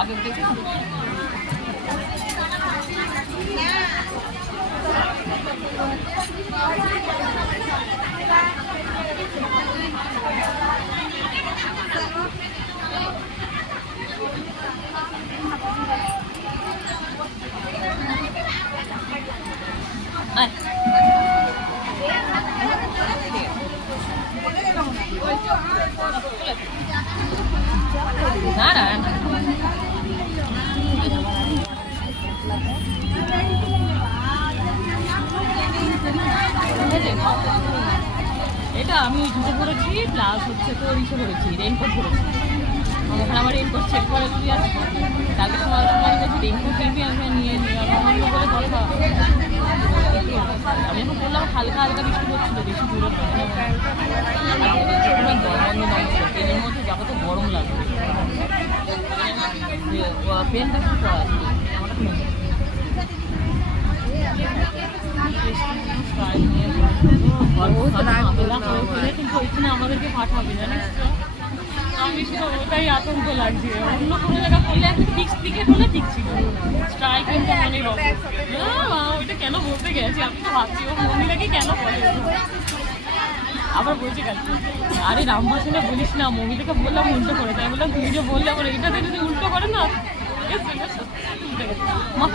আগে দেখি না না এটা আমি জুতো পরেছি প্লাস হচ্ছে তো ইসে পরেছি রেনকোট পরেছি ওখানে আমার রেনকোট চেক করে দিবি আসবো কালকে সময় বলছি রেনকোট কিনবি আমি নিয়ে নিই বলে কথা আমি এখন বললাম হালকা হালকা বৃষ্টি হচ্ছিল বেশি দূরে বন্ধ নয় ট্রেনের মধ্যে যাবো তো গরম লাগবে পেনটা কি করা আছে কিন্তু ওইখানে আমাদেরকে পাঠাবে জানিস তো আমি শুধু ওটাই আতঙ্ক লাগছে অন্য কোনো জায়গা করলে একটা ফিক্স টিকেট হলে ঠিক ছিল স্ট্রাইকিংটা মানে ওইটা কেন বলতে গেছি আমি তো ভাবছি ও মমিটাকে কেন বলে আবার বলছি কালকে আরে রামভাষণে বলিস না মমিটাকে বললাম উল্টো করে তাই বললাম তুই যে বললে আবার এইটাতে যদি উল্টো করে না